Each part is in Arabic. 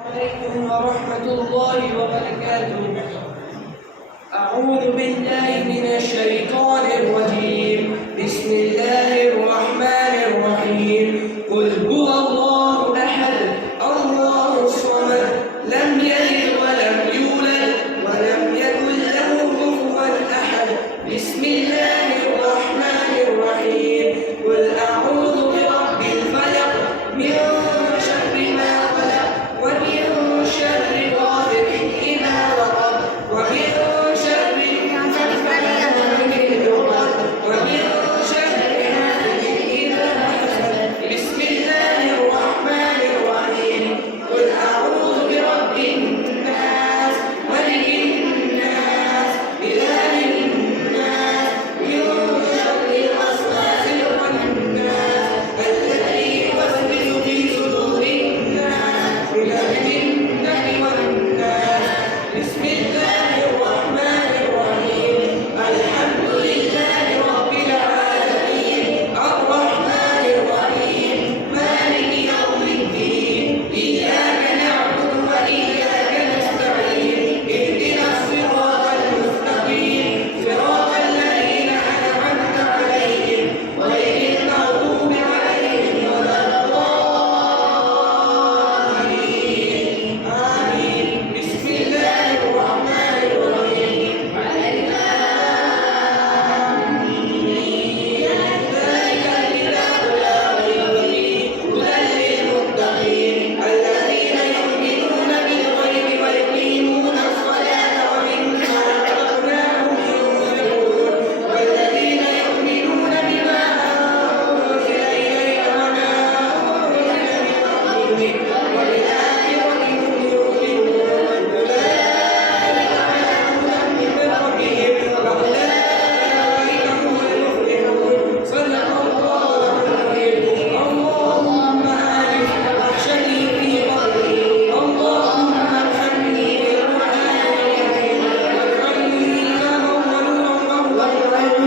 عليكم ورحمة الله وبركاته. أعوذ بالله من الشيطان الرجيم. بسم الله الرحمن الرحيم. قل هو الله أحد الله الصمد لم يلد ولم يولد ولم يكن له كفوا أحد. بسم الله الرحمن الرحيم. قل أعوذ برب الفلق من شر ما خلق ومن شر غاسق إذا وقب ومن شر النفاثات في العقد ومن شر حاسد إذا حسد. بسم الله الرحمن الرحيم. قل أعوذ برب الناس ملك الناس إله الناس من شر الوسواس الخناس الذي يوسوس في صدور الناس من الجنة والناس. بسم الله الرحمن الرحيم. الحمد لله رب العالمين الرحمن الرحيم مالك يوم الدين. إياك نعبد وإياك نستعين. اهدنا الصراط المستقيم صراط الذين أنعمت عليهم غير المغضوب عليهم ولا الضالين. آمين. بسم الله الرحمن الرحيم. ذلك الكتاب لا ريب فيه هدى للمتقين الذين يؤمنون بالغيب ويقيمون الصلاة ومما رزقناهم ينفقون والذين يؤمنون بما أنزل إليك وما أنزل من قبلك وبالآخرة هم يؤمنون. أولئك على هدى من ربهم وأولئك هم المفلحون. صدق الله العظيم. اللهم آمن وحشني في قبري. اللهم ارحمني بالقرآن الكريم واجعلني إماما ونورا وهدى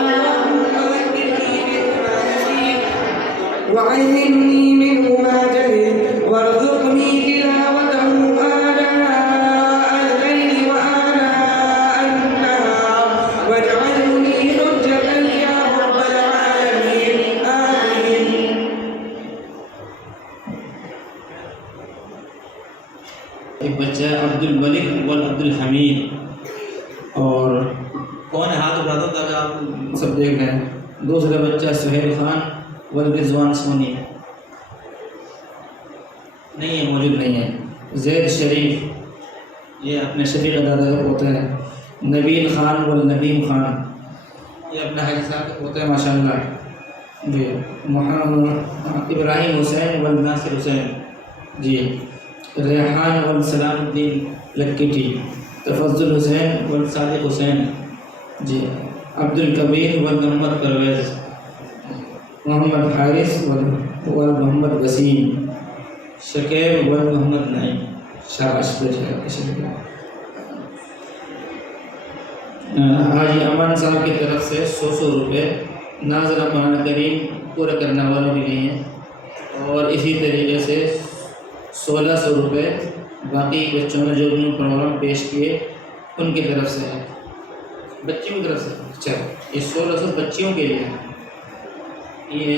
اللهم ذكرني منه ما نسيت وعلمني منه ما جهلت وارزقني تلاوته آناء الليل وآناء النهار واجعلني حجة يا رب العالمين. آمين. एक बच्चा है अब्दुल मलिक वल अब्दुल हमीद। और कौन है? हाथ उठा दो ताकि आप सब देख रहे हैं। दूसरा बच्चा सुहेल खान वल रिजवान सोनी। नहीं है, मौजूद नहीं है। जैद शरीफ, ये अपने शरीफ दादा का पोता है। नबील खान वल नबीम खान, ये अपने हाजी साहब का पोता है माशाल्लाह जी। मोहम्मद इब्राहिम हुसैन वल नासिर हुसैन जी। रेहान वल सलामुद्दीन लक्कीटी। तफज्जुल हुसैन वल सादिक हुसैन जी। अब्दुल कबीर वल मोहम्मद परवेज़। मोहम्मद हारिस वल मोहम्मद वसीम। शकीब वल मोहम्मद नईम। शाबाश बेटा। हाजी अमान साहब की तरफ से 100 रुपये नाज़रा कुरान करीम पूरा करने वालों के लिए हैं। और इसी तरीके से 1600 रुपये बाकी बच्चों ने जो भी प्रोग्राम पेश किए उनकी तरफ से है, बच्चियों की तरफ से। अच्छा, ये 1600 बच्चियों के लिए है। ये